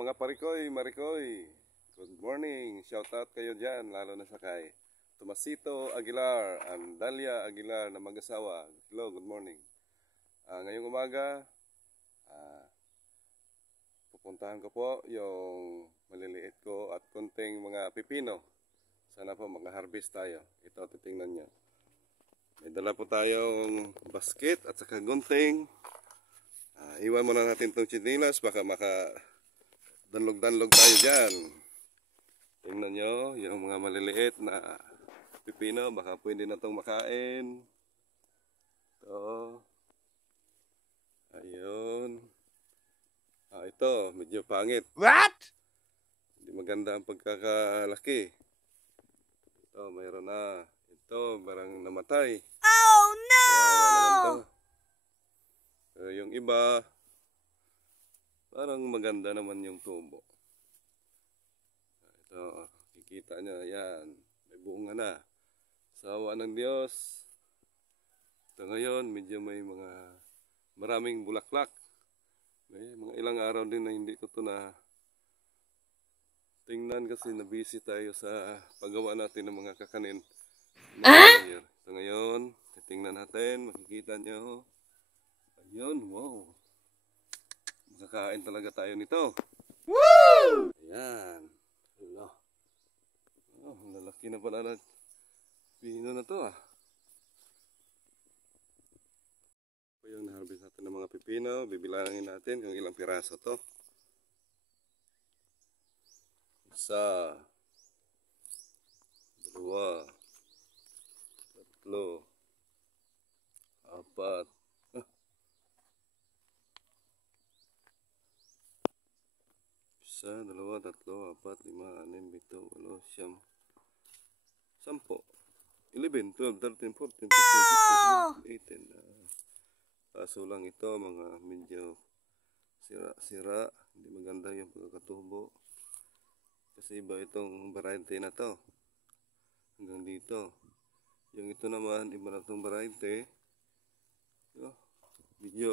mga parikoy, marikoy. Good morning. Shout out kayo dyan, lalo na sa kay Tomasito Aguilar and Dalia Aguilar na mag-asawa. Hello, good morning. Ngayong umaga, pupuntahan ko po yung maliliit ko at konting mga pipino. Sana po mag-harvest tayo. Ito, titingnan nyo. May dala po tayong basket at saka gunting. Iwan muna natin itong chinilas, baka maka-danlog-danlog tayo dyan. Tingnan nyo, yung mga maliliit na pipino, baka pwede na itong makain. Ito. Ayun. Ito, medyo pangit. What? Hindi maganda ang pagkakalaki. Ito, mayroon na. Ito, parang namatay. Oh no! Pero yung iba, parang maganda naman yung tubo. Ito, kikita nyo, yan. May bunga na. Sa awa ng Diyos. Ito ngayon, medyo may maraming bulaklak. May mga ilang araw din na hindi ko ito na tingnan kasi na-busy tayo sa paggawa natin ng mga kakanin. Ito ngayon, titingnan natin, makikita nyo. Ayun, wow. Makakain talaga tayo nito. Woo! Ayan. Oh, lalaki na pala na pino na to Ito yung na-harvest natin ng mga pipino. Bibilangin natin kung ilang piraso to. 1, 2, 3, 4. 1, 2, 3, 4, 5, 6, 7, 8, 9, 10, 11, 12, 13, 14, 15, 16, 17, 18. Kaso lang ito, mga medyo sira-sira. Hindi maganda yung pagkakatubo. Kasi iba itong variety na to. Hanggang dito. Yung ito naman, iba na itong variety. Medyo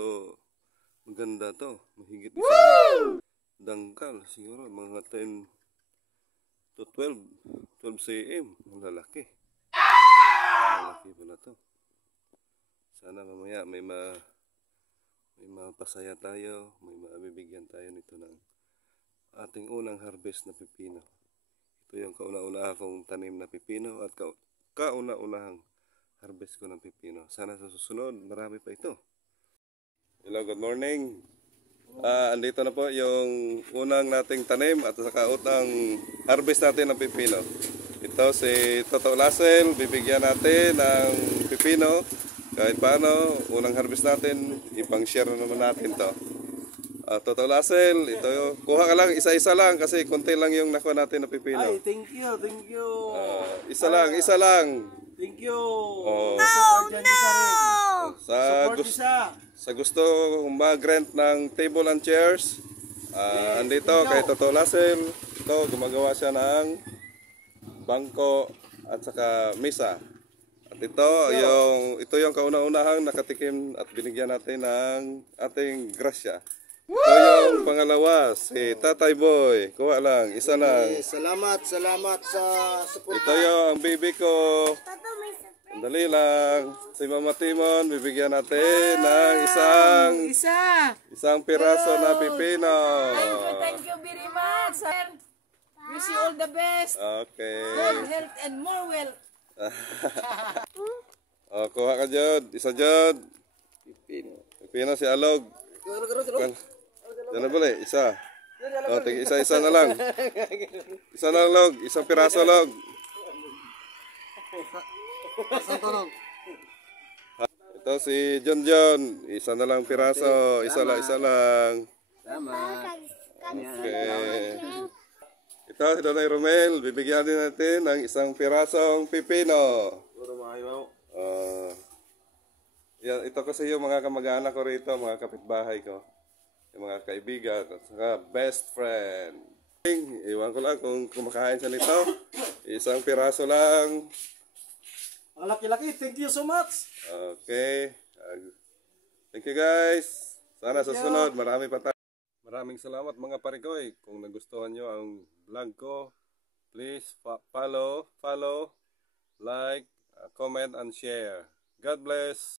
maganda to. Mahigit isang dangkal. Siguro mga 10 to 12 cm. Malalaki. Malalaki pala to. Sana mamaya may mapasaya tayo. May mabibigyan tayo nito ng ating unang harvest na pipino. Ito yung kauna-una akong tanim na pipino at kauna-unahang harvest ko ng pipino. Sana sa susunod, marami pa ito. Hello, good morning. Andito na po yung unang nating tanim at saka unang harvest natin ng pipino. Ito si Toto Lasel, bibigyan natin ng pipino. Kahit paano, unang harvest natin, ipang-share naman natin to. Toto Lasel, ito kuha ka lang, isa-isa lang kasi konti lang yung nakuha natin na pipino. Ay, thank you. Isa lang. Thank you. Oh no! Sa gusto mag-rent ng table and chairs, andito kay Toto Lasel. Ito, gumagawa siya ng bangko at saka mesa. At ito yung kauna-unahang nakatikim at binigyan natin ng ating grasya. Ito yung pangalawa, si Tatay Boy. Kuha lang, isa lang. Salamat sa support. Ito yung baby ko. Dali lang. Si Mama Timon, bibigyan natin ng isang piraso na pipino. Thank you very much. Wish you all the best. Okay. Good health and more wealth. Kuha ka dyan. Isa dyan. Pipino si Alog. Diyan na bali, isa. Isa na lang. Isa na lang, Log. Isang piraso, Log. Ito si John. Isa na lang piraso. Isa lang. Okay. Ito si Donay Romel. Bibigyan din natin ng isang pirasong pipino. Ito kasi yung mga kamag-anak ko rito, mga kapitbahay ko. Yung mga kaibigan at saka best friend. Iwan ko lang kung kumakain siya nito. Isang piraso lang. Ang laki-laki, thank you so much. Okay. Thank you guys. Sana sa sunod, marami pa tayo. Maraming salamat mga parikoy. Kung nagustuhan nyo ang vlog ko, please follow, like, comment and share. God bless.